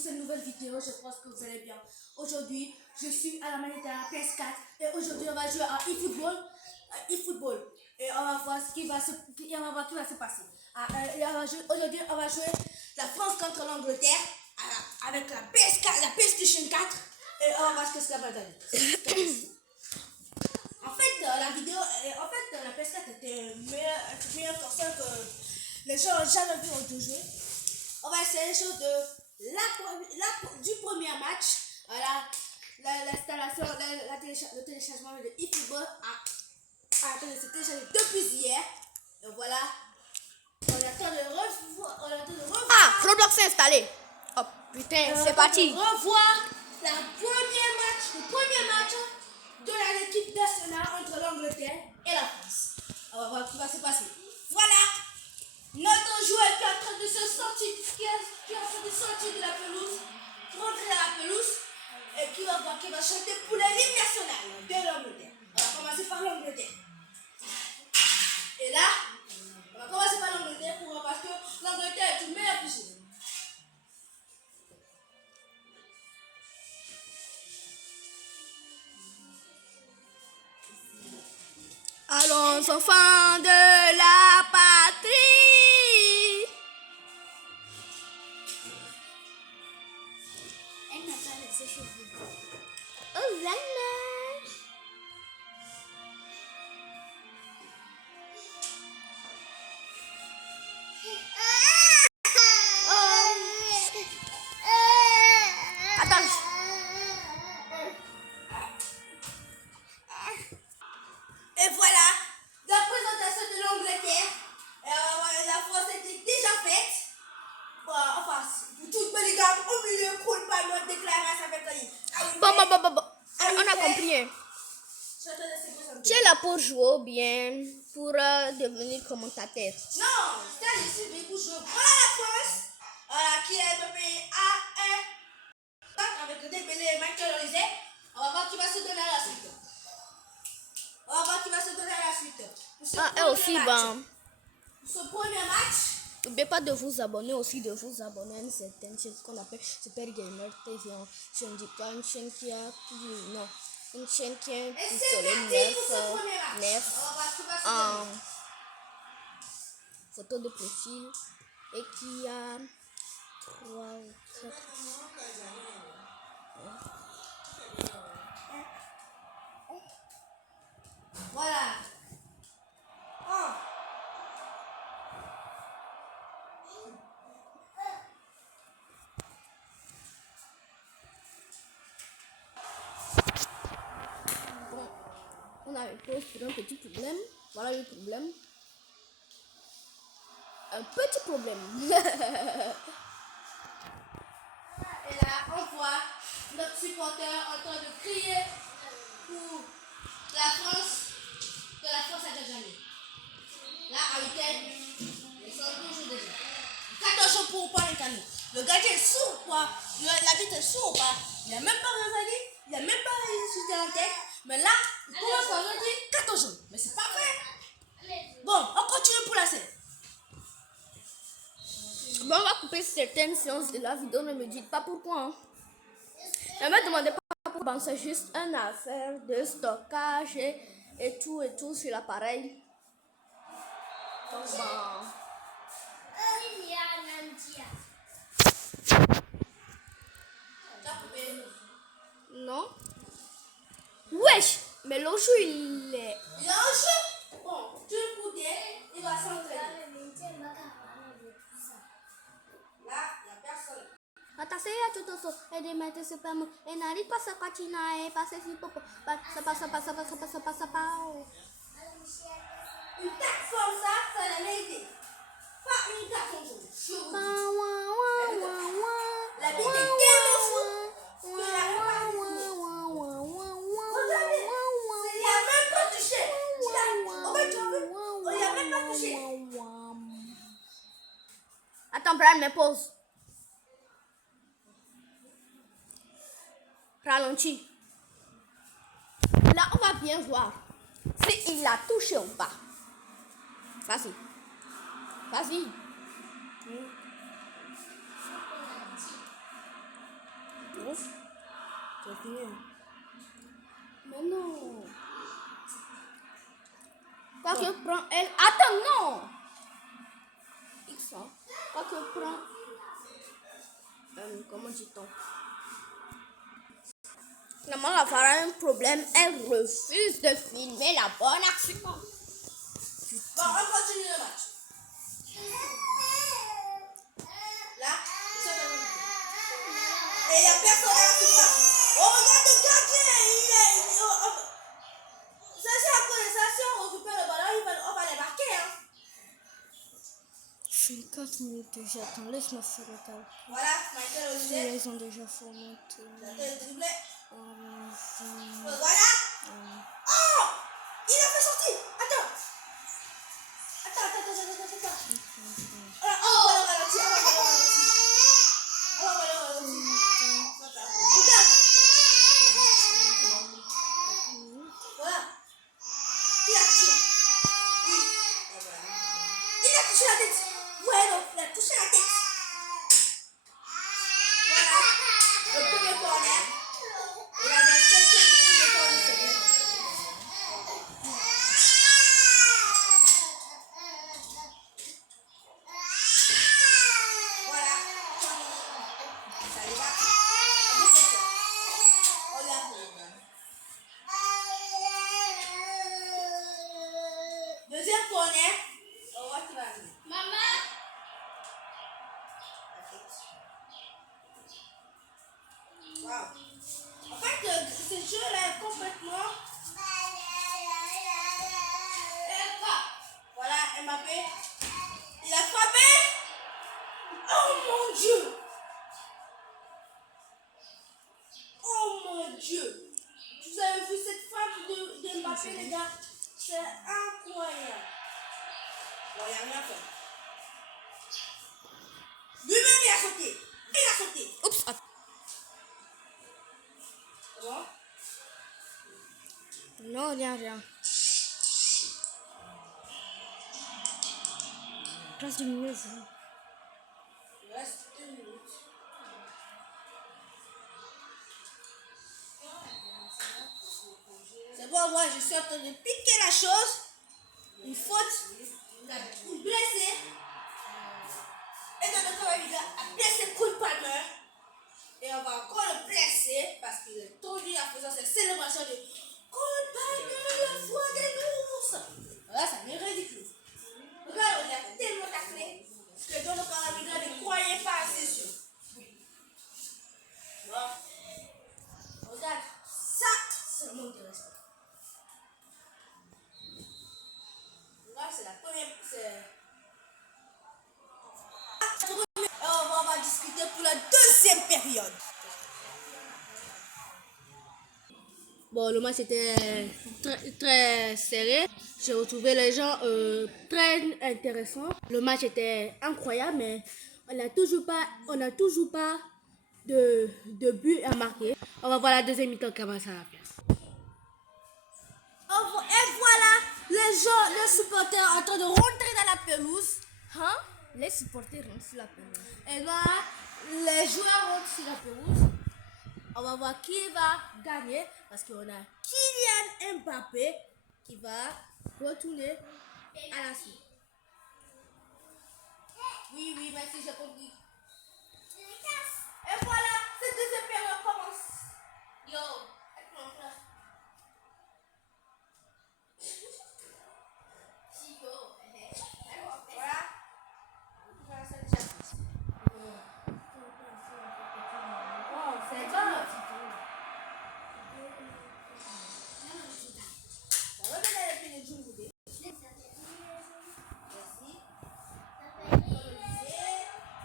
cette nouvelle vidéo, je pense que vous allez bien. Aujourd'hui, je suis à la manette de la PS4 et aujourd'hui on va jouer à eFootball. Et on va voir ce qui va se passer. Aujourd'hui, on va jouer la France contre l'Angleterre avec la PS4, la PlayStation 4 et on va voir ce que ça va donner. En fait, la PS4 était meilleure console que les gens n'ont jamais vu en tout jouer. On va essayer les choses du premier match. L'installation, le téléchargement de eFootball c'est téléchargé depuis hier. Et voilà. On attend de revoir. Ah, Roblox est installé. Oh putain, c'est parti. On revoit le premier match de l'équipe nationale entre l'Angleterre et la France. On va voir ce qui va se passer. Voilà. Notre joueur qui est en train de se sortir, de la pelouse, rentrer à la pelouse, et qui va chanter pour l'hymne national de l'Angleterre. On va commencer par l'Angleterre. Et là, on va commencer par l'Angleterre parce que l'Angleterre est une meilleure piscine. Allons, enfants de la patrie. Elle n'a pas laissé cheveux. Oh là là. Et voilà, la présentation de l'Angleterre. La France était déjà faite. Enfin, toute les gars au milieu, cool, pas notre déclaration avec lui. Bon. On a compris. Tu es là pour jouer ou bien pour devenir commentateur? Non, c'est ici, du coup, je prends la France, qui est le pays A1, avec le débélé matérialisé. On va voir qui va se donner à la suite. Elle aussi, bon. Ce premier match. N'oubliez pas de vous abonner aussi, de vous abonner à une certaine chaîne qu'on appelle Super Gamer TV. Je ne dis pas une chaîne qui a plus, non. Une chaîne qui a plus de 9 en photo de profil et qui a 3 ou 4. Voilà. On a une pause pour un petit problème. Voilà le problème. Un petit problème. Et là, on voit notre supporter en train de crier pour la France, que la France a déjà gagné. Là, à week-end, ils sont toujours déjà. 14 jours pour pas les canons. Le gardien est sourd ou quoi? L'arbitre est sourd ou pas? Il n'a même pas réalisé, il n'a même pas réalisé en tête. Mais là, il commence par dire 14 jours. Mais c'est pas vrai. Bon, on continue pour la scène. Bon, on va couper certaines séances de la vidéo. Ne me dites pas pourquoi. Hein. Ne me demandez pas pourquoi. C'est juste une affaire de stockage et tout sur l'appareil. Donc, bon. Non. Wesh, mais le jeu il est. Il y a un jeu. Bon, tu le coudais, il va s'entraîner. Là, il n'y a personne. Atasea tutoso, et de mettre ce paiement, et n'arrive pas sa catina, et passe si popo, ça passe. Une tête comme ça l'a aidé. Pas une tête comme ça. La bite est tellement fou que la repas est regardez, il n'a même pas touché. Il n'a même pas touché. Attends, Brian, me pause. Ralentis. Là, on va bien voir si il l'a touché ou pas. Vas-y. fini. Mais non. Quoi que prend elle. Attends, non. X, hein. Quoi que prend. Comment dit-on? Finalement, la Farah a un problème. Elle refuse de filmer la bonne action. Bon, on continue le match. Là, ça va. Et il n'y a personne à la surface. Oh, regarde le gardien. Ça, c'est à cause de ça. Si on récupère le ballon, on va les marquer. Hein. 24 minutes déjà. Attends, laisse-moi faire le calcul. Voilà, Michael Olivier. Ils ont déjà formaté. Voilà. Oh, il a fait sortir. Attends. Oh, on va le ralentir. Regarde. Voilà. Il a touché. Oui. Il a touché la tête. Ouais, donc, il a touché la tête. Voilà. Le premier corner. Il a 25 minutes de temps de semaine. Voilà. Ça y va. On est à bout. Deuxième corner. On voit qui va arriver. Maman. Wow. En fait, ce jeu-là est complètement... Voilà, Mbappé. Il a frappé. Oh mon Dieu. Oh mon Dieu. Vous avez vu cette frappe de Mbappé, les gars? C'est incroyable. Bon, il n'y a rien fait. Lui-même, il a sauté. Il a sauté. Oups. C'est bon? Non, rien. Place de minutes. Il reste 1 minute. C'est bon, moi je suis en train de piquer la chose. Une faute. Une blessée. Et de notre il a blessé Cole Palmer. Et on va encore le blesser parce qu'il est tombé en faisant cette célébration de Cole Palmer, la foi des ours. Voilà, ça m'est ridicule. Regarde, il a tellement taclé que John Caravida ne croyait pas assez sûr. Bon. Regarde, ça, c'est le manque de respect. Regarde, c'est la première. On va discuter pour la deuxième période. Bon, le match était très serré. J'ai retrouvé les gens très intéressants. Le match était incroyable, mais on n'a toujours pas de but à marquer. On va voir la deuxième mi-temps comment ça va faire. Et voilà les supporters en train de rentrer dans la pelouse. Hein? Les supporters rentrent sur la pelouse. Et là, les joueurs rentrent sur la pelouse. On va voir qui va gagner parce qu'on a Kylian Mbappé qui va retourner à la suite. Oui, merci, j'ai compris. Et voilà, cette deuxième période commence. Yo, voilà. C'est bon. Ça va donner la peine de jouer. Merci.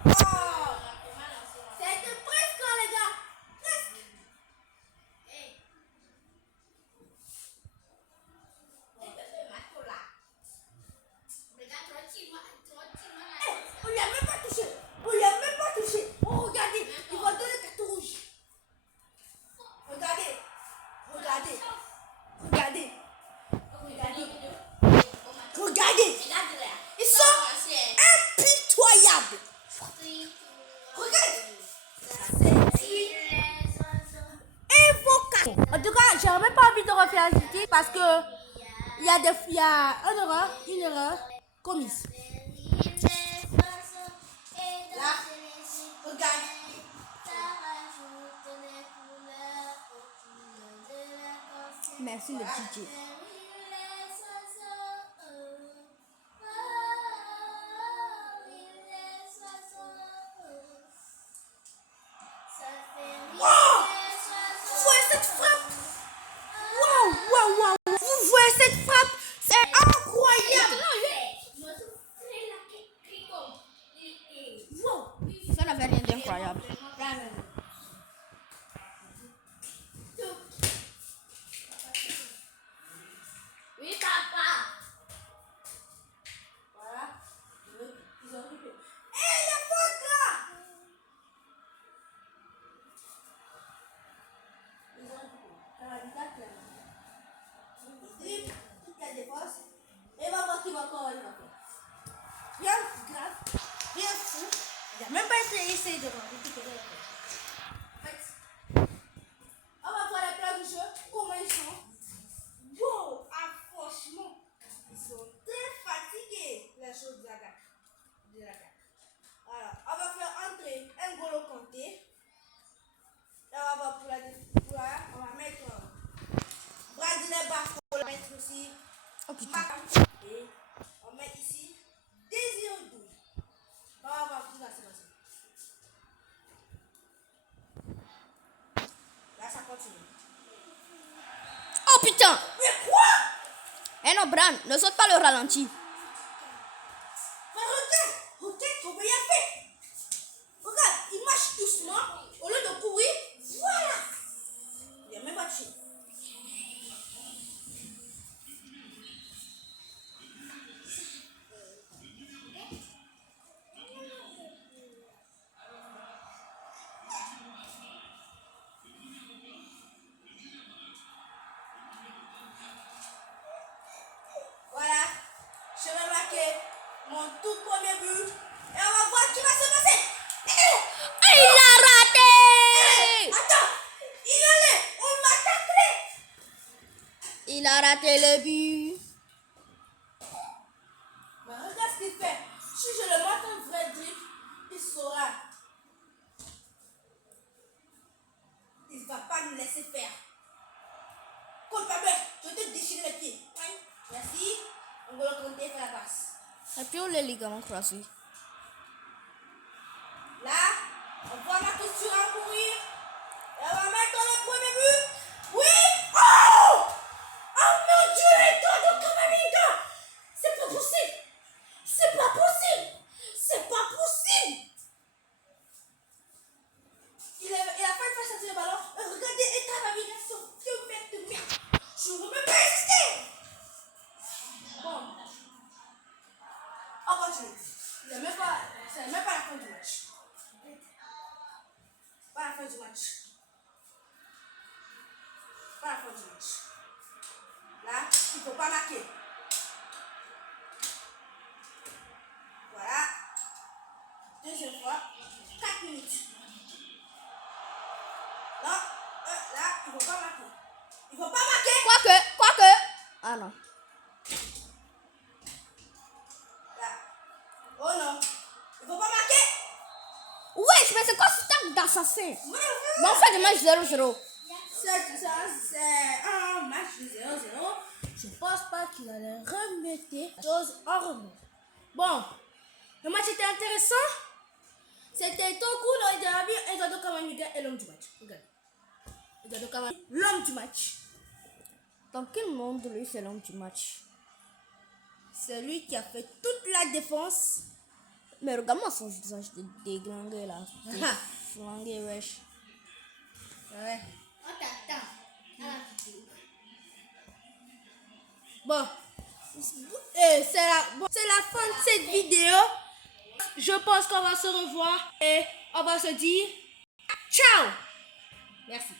Oh, tout cas, j'ai même pas envie de refaire la vidéo parce que il y a une erreur commise. Là, regarde. Merci le DJ. Vous voyez cette frappe? Wow. Vous voyez cette frappe? C'est incroyable. Wow. Ça n'avait rien d'incroyable. Oui, papa. Voilà. Ils ont occupé. Hé, il y a faute là. Ils ont occupé. Ça va vite là. Il dribble toute la défense. Et va voir qui va encore il va faire. Rien de grave. Rien de fou. Il n'a même pas essayé de récupérer la tête. En fait, on va voir la place du jeu. Comment ils sont. Wow, franchement, ils sont très fatigués, les choses de la gare. Alors, on va faire entrer un N'Golo Kanté. Et on va voir pour on va mettre Bradley Barco, on va mettre aussi Macam. Et on va mettre ici Désiré Doué. On va voir tout ça, c'est passé. Là, ça continue. Oh putain! Mais quoi? Eh non, Bran, ne saute pas le ralenti. Mais regarde comment il a fait. Regarde, il marche doucement. Au lieu de courir, voilà. Il a même pas touché. Voilà, je vais marquer mon tout premier but. Et on va voir ce qui va se passer. Il a raté! Attends, il allait, on m'a taclé. Il a raté le but. Mais regarde ce qu'il fait. Si je le montre un vrai dribble, il saura. Il ne va pas nous laisser faire. Comme Pablo, je vais te déchirer les pieds. Oui. Merci. On va le compter faire la passe. Et puis on les ligaments croisés. Là, on va marquer sur un courir. Et on va mettre le premier but. Oui! Oh! Oh mon Dieu, les gars de Camavinga! C'est pas possible! C'est pas possible! C'est pas possible! Il a fait sortir le ballon. Regardez, et Camavinga, son vieux mec de merde. Je ne veux même pas rester! Bon. On continue. C'est même pas la fin du match. Pas la fin du match. Pas la fin du match. Là, il ne faut pas marquer. Voilà. Deuxième fois. 4 minutes. Non. Là, il ne faut pas marquer. Il ne faut pas marquer. Quoique. Ah non. Là. Oh non. Il ne faut pas marquer. Wesh, mais c'est quoi ce temps d'assassin? Mais Bon, on fait des matchs 0-0. c'est un match de 0-0. Je pense pas qu'il allait remettre les choses en remède. Bon, le match était intéressant. C'était Toku, l'homme de la vie, Eduardo Camavinga et l'homme du match. Regarde. Eduardo Camavinga, l'homme du match. Dans quel monde, lui, c'est l'homme du match? C'est lui qui a fait toute la défense. Mais regarde-moi son visage de déglingué là. Flingué, wesh. Ouais. On t'attend. Bon, c'est la fin de cette vidéo. Je pense qu'on va se revoir et on va se dire ciao. Merci.